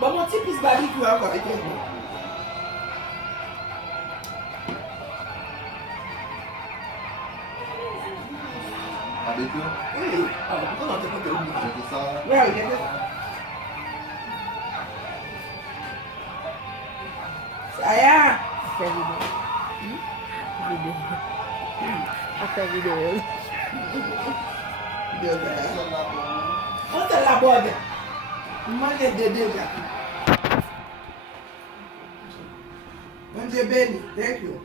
Bon, mon petit pisse barbecue encore avec moi. Barbecue? Oui. Ah, pourquoi on t'a pas de l'eau? J'ai ça. Ouais, regardez ça. Saya! After video. After video. Deus é. Onde é a boda? Mande de Deus aqui. Bom dia, Benny. Thank you.